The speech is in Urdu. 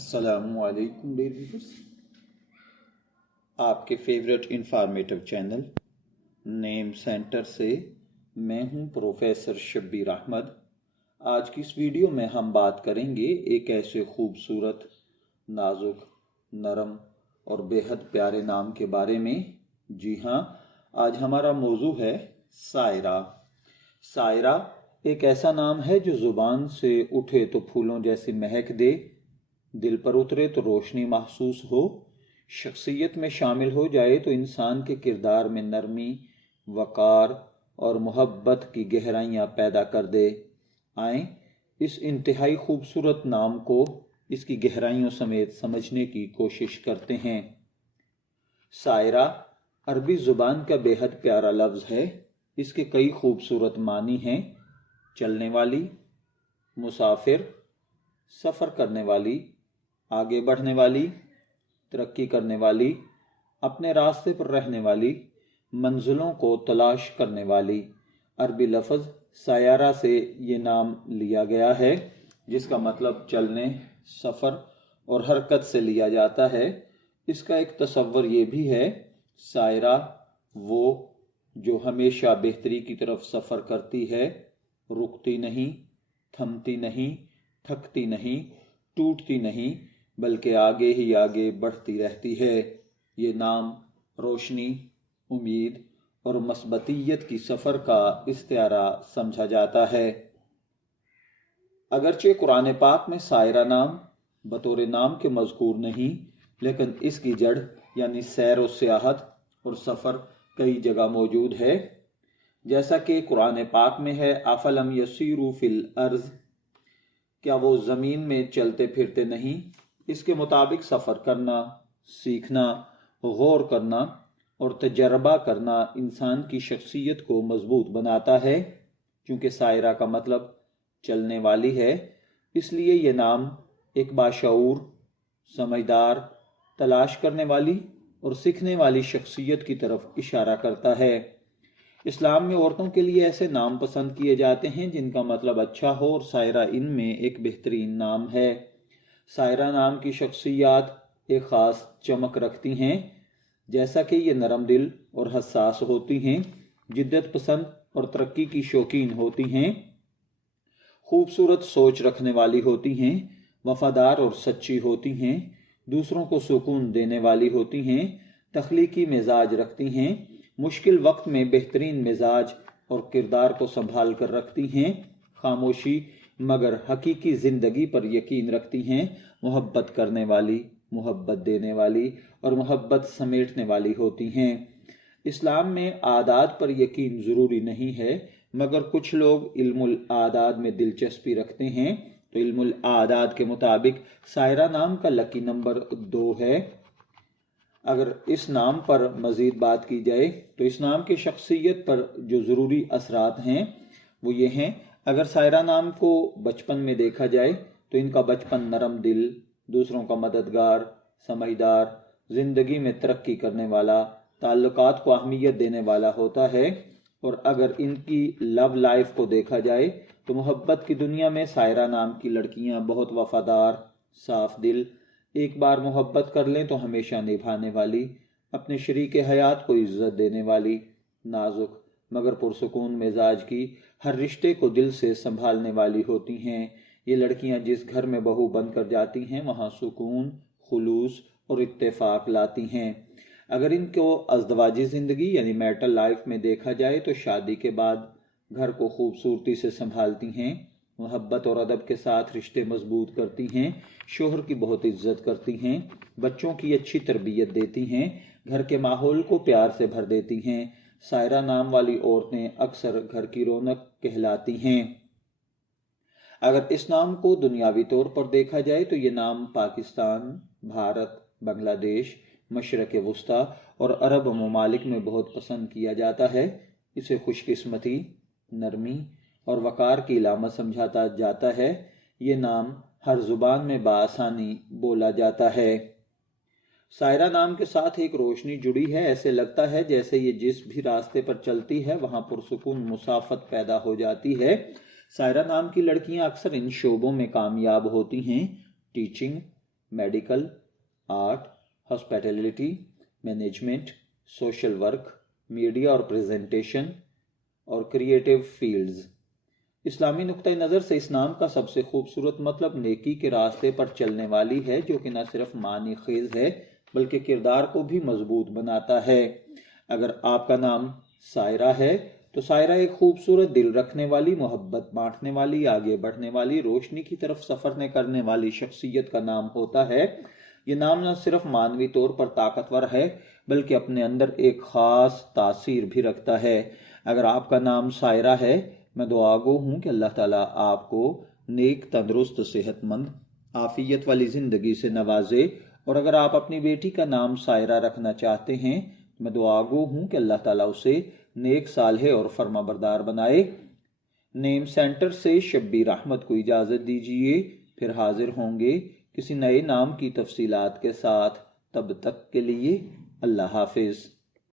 السلام علیکم ڈیئر ویورز، آپ کے فیوریٹ انفارمیٹو چینل نیم سینٹر سے میں ہوں پروفیسر شبیر احمد۔ آج کی اس ویڈیو میں ہم بات کریں گے ایک ایسے خوبصورت، نازک، نرم اور بے حد پیارے نام کے بارے میں۔ جی ہاں، آج ہمارا موضوع ہے سائرہ۔ سائرہ ایک ایسا نام ہے جو زبان سے اٹھے تو پھولوں جیسی مہک دے، دل پر اترے تو روشنی محسوس ہو، شخصیت میں شامل ہو جائے تو انسان کے کردار میں نرمی، وقار اور محبت کی گہرائیاں پیدا کر دے۔ آئیں اس انتہائی خوبصورت نام کو اس کی گہرائیوں سمیت سمجھنے کی کوشش کرتے ہیں۔ سائرہ عربی زبان کا بے حد پیارا لفظ ہے۔ اس کے کئی خوبصورت معنی ہیں: چلنے والی، مسافر، سفر کرنے والی، آگے بڑھنے والی، ترقی کرنے والی، اپنے راستے پر رہنے والی، منزلوں کو تلاش کرنے والی۔ عربی لفظ سیارہ سے یہ نام لیا گیا ہے، جس کا مطلب چلنے، سفر اور حرکت سے لیا جاتا ہے۔ اس کا ایک تصور یہ بھی ہے: سائرہ وہ جو ہمیشہ بہتری کی طرف سفر کرتی ہے، رکتی نہیں، تھمتی نہیں، تھکتی نہیں، ٹوٹتی نہیں، بلکہ آگے ہی آگے بڑھتی رہتی ہے۔ یہ نام روشنی، امید اور مثبتیت کی سفر کا استعارہ سمجھا جاتا ہے۔ اگرچہ قرآن پاک میں سائرہ نام بطور نام کے مذکور نہیں، لیکن اس کی جڑ یعنی سیر و سیاحت اور سفر کئی جگہ موجود ہے۔ جیسا کہ قرآن پاک میں ہے: افلم یسیروا فی الارض، کیا وہ زمین میں چلتے پھرتے نہیں؟ اس کے مطابق سفر کرنا، سیکھنا، غور کرنا اور تجربہ کرنا انسان کی شخصیت کو مضبوط بناتا ہے۔ چونکہ سائرہ کا مطلب چلنے والی ہے، اس لیے یہ نام ایک باشعور، سمجھدار، تلاش کرنے والی اور سیکھنے والی شخصیت کی طرف اشارہ کرتا ہے۔ اسلام میں عورتوں کے لیے ایسے نام پسند کیے جاتے ہیں جن کا مطلب اچھا ہو، اور سائرہ ان میں ایک بہترین نام ہے۔ سائرہ نام کی شخصیات ایک خاص چمک رکھتی ہیں، جیسا کہ یہ نرم دل اور حساس ہوتی ہیں، جدت پسند اور ترقی کی شوقین ہوتی ہیں، خوبصورت سوچ رکھنے والی ہوتی ہیں، وفادار اور سچی ہوتی ہیں، دوسروں کو سکون دینے والی ہوتی ہیں، تخلیقی مزاج رکھتی ہیں، مشکل وقت میں بہترین مزاج اور کردار کو سنبھال کر رکھتی ہیں، خاموشی مگر حقیقی زندگی پر یقین رکھتی ہیں، محبت کرنے والی، محبت دینے والی اور محبت سمیٹنے والی ہوتی ہیں۔ اسلام میں اعداد پر یقین ضروری نہیں ہے، مگر کچھ لوگ علم الاعداد میں دلچسپی رکھتے ہیں، تو علم الاعداد کے مطابق سائرہ نام کا لکی نمبر 2 ہے۔ اگر اس نام پر مزید بات کی جائے تو اس نام کی شخصیت پر جو ضروری اثرات ہیں وہ یہ ہیں: اگر سائرہ نام کو بچپن میں دیکھا جائے تو ان کا بچپن نرم دل، دوسروں کا مددگار، سمجھدار، زندگی میں ترقی کرنے والا، تعلقات کو اہمیت دینے والا ہوتا ہے۔ اور اگر ان کی لو لائف کو دیکھا جائے تو محبت کی دنیا میں سائرہ نام کی لڑکیاں بہت وفادار، صاف دل، ایک بار محبت کر لیں تو ہمیشہ نبھانے والی، اپنے شریک حیات کو عزت دینے والی، نازک مگر پرسکون مزاج کی، ہر رشتے کو دل سے سنبھالنے والی ہوتی ہیں۔ یہ لڑکیاں جس گھر میں بہو بن کر جاتی ہیں وہاں سکون، خلوص اور اتفاق لاتی ہیں۔ اگر ان کو ازدواجی زندگی یعنی میرٹل لائف میں دیکھا جائے تو شادی کے بعد گھر کو خوبصورتی سے سنبھالتی ہیں، محبت اور ادب کے ساتھ رشتے مضبوط کرتی ہیں، شوہر کی بہت عزت کرتی ہیں، بچوں کی اچھی تربیت دیتی ہیں، گھر کے ماحول کو پیار سے بھر دیتی ہیں۔ سائرہ نام والی عورتیں اکثر گھر کی رونق کہلاتی ہیں۔ اگر اس نام کو دنیاوی طور پر دیکھا جائے تو یہ نام پاکستان، بھارت، بنگلہ دیش، مشرق وسطیٰ اور عرب ممالک میں بہت پسند کیا جاتا ہے۔ اسے خوش قسمتی، نرمی اور وقار کی علامت سمجھا جاتا ہے۔ یہ نام ہر زبان میں بآسانی بولا جاتا ہے۔ سائرہ نام کے ساتھ ایک روشنی جڑی ہے، ایسے لگتا ہے جیسے یہ جس بھی راستے پر چلتی ہے وہاں پرسکون مسافت پیدا ہو جاتی ہے۔ سائرہ نام کی لڑکیاں اکثر ان شعبوں میں کامیاب ہوتی ہیں: teaching, medical, art, hospitality, management, social work, media اور پریزنٹیشن اور کریٹیو فیلڈز۔ اسلامی نقطۂ نظر سے اس نام کا سب سے خوبصورت مطلب نیکی کے راستے پر چلنے والی ہے، جو کہ نہ صرف معنی خیز ہے بلکہ کردار کو بھی مضبوط بناتا ہے۔ اگر آپ کا نام سائرہ ہے تو سائرہ ایک خوبصورت، دل رکھنے والی، محبت بانٹنے والی، آگے بڑھنے والی، روشنی کی طرف سفر کرنے والی شخصیت کا نام ہوتا ہے۔ یہ نام نہ صرف معنوی طور پر طاقتور ہے بلکہ اپنے اندر ایک خاص تاثیر بھی رکھتا ہے۔ اگر آپ کا نام سائرہ ہے، میں دعا گو ہوں کہ اللہ تعالیٰ آپ کو نیک، تندرست، صحت مند، عافیت والی زندگی سے نوازے، اور اگر آپ اپنی بیٹی کا نام سائرہ رکھنا چاہتے ہیں، میں دعا گو ہوں کہ اللہ تعالیٰ اسے نیک، صالح اور فرما بردار بنائے۔ نیم سینٹر سے شبیر احمد کو اجازت دیجیے، پھر حاضر ہوں گے کسی نئے نام کی تفصیلات کے ساتھ۔ تب تک کے لیے اللہ حافظ۔